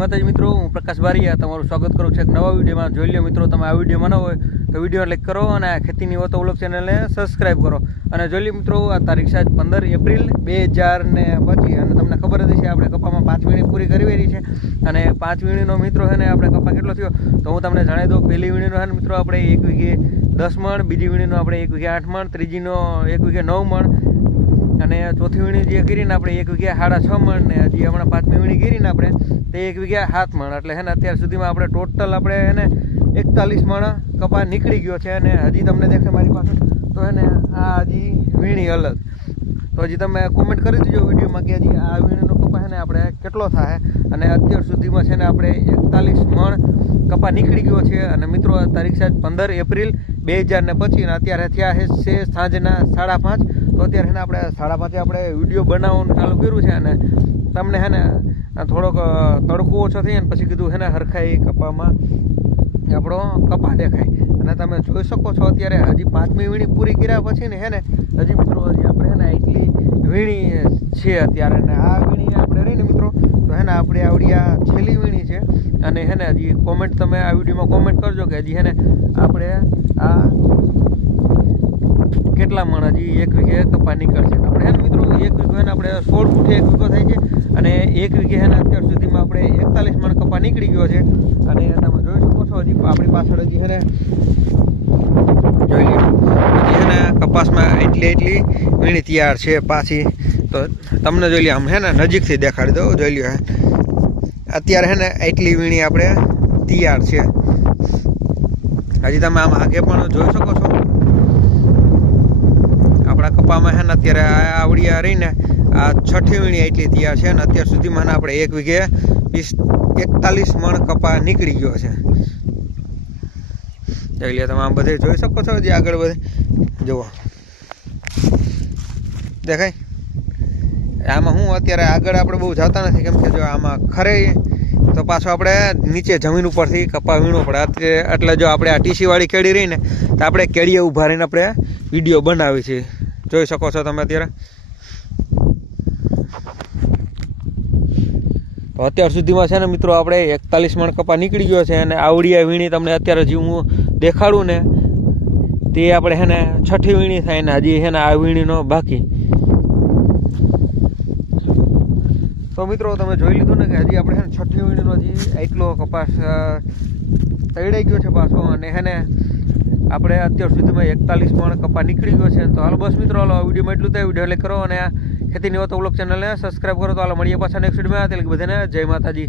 માતાજી મિત્રો, હું પ્રકાશ બારીયા. તમારું સ્વાગત કરું છું એક નવા વિડીયોમાં. જોઈ લો મિત્રો, તમે આ વીડિયો ન હોય તો વીડિયો લાઈક કરો અને આ ખેતીની વતો વ્લોગ ચેનલને સબસ્ક્રાઈબ કરો. અને જોઈ લો મિત્રો, આ તારીખ છે પંદર એપ્રિલ બે હજાર ને પચીસ. અને તમને ખબર જ છે આપણે કપામાં પાંચ વીણી પૂરી કરી છે. અને પાંચ વીણીનો મિત્રો છે ને, આપણે કપા કેટલો થયો? તો હું તમને જણાવી દઉં, પહેલી વીણીનો છે ને મિત્રો, આપણે એક વીઘે દસ મણ, બીજી વીણીનો આપણે એક વીઘે આઠ મણ, ત્રીજીનો એક વીઘે નવ મણ. અને ચોથી વીણી જે ગીરીને આપણે એક વીઘા સાડા છ મણ ને હજી હમણાં પાંચમી વીણી ગીરીને આપણે તે એક વીઘા સાત મણ. એટલે હે ને અત્યાર સુધીમાં આપણે ટોટલ આપણે એને એકતાલીસ મણ કપા નીકળી ગયો છે અને હજી તમને દેખાય મારી પાસે તો એને આ હજી વીણી અલગ. તો હજી તમે કોમેન્ટ કરી દેજો વિડીયોમાં કે હજી આ વીણીનો કપા છે ને આપણે કેટલો થાય અને અત્યાર સુધીમાં છે ને આપણે એકતાલીસ મણ કપા નીકળી ગયો છે. અને મિત્રો, તારીખ સાહેબ પંદર એપ્રિલ બે હજાર ને પછી અને અત્યારે થયા છે સાંજના સાડા પાંચ. તો અત્યારે ને આપણે સાડા પાંચે આપણે વીડિયો બનાવવાનું ચાલુ કર્યું છે અને તમને છે ને થોડોક તડકો ઓછો થઈ અને પછી કીધું છે ને હરખાઈ કપામાં આપણો કપા દેખાય. અને તમે જોઈ શકો છો અત્યારે હજી પાંચમી વીણી પૂરી કર્યા પછી ને હે ને હજી મિત્રો, હજી આપણે હે ને એટલી વીણી છે અત્યારે. ને આ વીણી આપણે રહીને મિત્રો, તો હે ને આપણે આવડી આ છેલ્લી વીણી છે. અને હે ને હજી કોમેન્ટ તમે આ વિડીયોમાં કોમેન્ટ કરજો કે હજી હે ને આપણે આ કેટલા માણસ એ એક વીઘે કપા નીકળશે. આપણે હે મિત્રો, એક વીઘો આપણે સોળ ફૂટે એક વીઘો થાય છે. અને એક વીઘે હે ને અત્યાર સુધીમાં આપણે એકતાલીસ મણ કપા નીકળી ગયો છે. અને તમે જોઈ શકો છો, હજી આપણી પાછળ હજી હે ને, જોઈ લ્યો. હજી હે ને કપાસમાં એટલી એટલી વીણી તૈયાર છે પાછી. તો તમને જોઈ લઈએ આમ હે ને નજીકથી દેખાડી દો જોઈ લ્યો હે. અત્યારે હે ને એટલી વીણી આપણે તૈયાર છે. હજી તમે આમ આગે પણ જોઈ શકો છો. કપામાં છે આવડિયા રહીને આ છઠ્ઠી વીણી એટલી તૈયાર છે અને અત્યાર સુધીમાં આપણે એક વીઘે વીસ મણ કપા નીકળી ગયો છે. જોઈ તમે આમ બધે જોઈ શકો છો જે આગળ બધે? જુઓ. દેખાય? આમાં હું અત્યારે આગળ આપણે બહુ જતા નથી, કેમ કે જો આમાં ખરે તો પાછો આપણે નીચે જમીન ઉપરથી કપા વીણવો પડે. એટલે જો આપણે આ ટીસીવાળી કેળી રહીને, તો આપણે કેળીએ ઊભા રહીને આપણે વીડિયો બનાવી છે જોઈ શકો છો તમે અત્યારે. અત્યાર સુધીમાં છે ને મિત્રો, આપણે એકતાલીસ મણ કપા નીકળી ગયો છે અને આવડિયા વીણી તમને અત્યારે જે હું દેખાડું ને, તે આપણે છે ને છઠ્ઠી વીણી થાય ને હજી છે ને આ વીણીનો બાકી. તો મિત્રો, તમે જોઈ લીધું ને કે હજી આપણે છઠ્ઠી વીણીનો હજી એટલો કપાસ તૈડાઈ ગયો છે પાછો અને છે ને આપણે અત્યાર સુધીમાં એકતાલીસ મણ કપા નીકળી ગયો છે. તો હાલો બસ મિત્રો, હાલો વિડીયોમાં એટલું થાય. વીડિયો લાઈક કરો અને આ ખેતીની વાતો બ્લોગ ચેનલને સબસ્ક્રાઈબ કરો. તો હાલો મળીએ પાછા નેક્સ્ટ વિડીયોમાં એટલે બધાને જય માતાજી.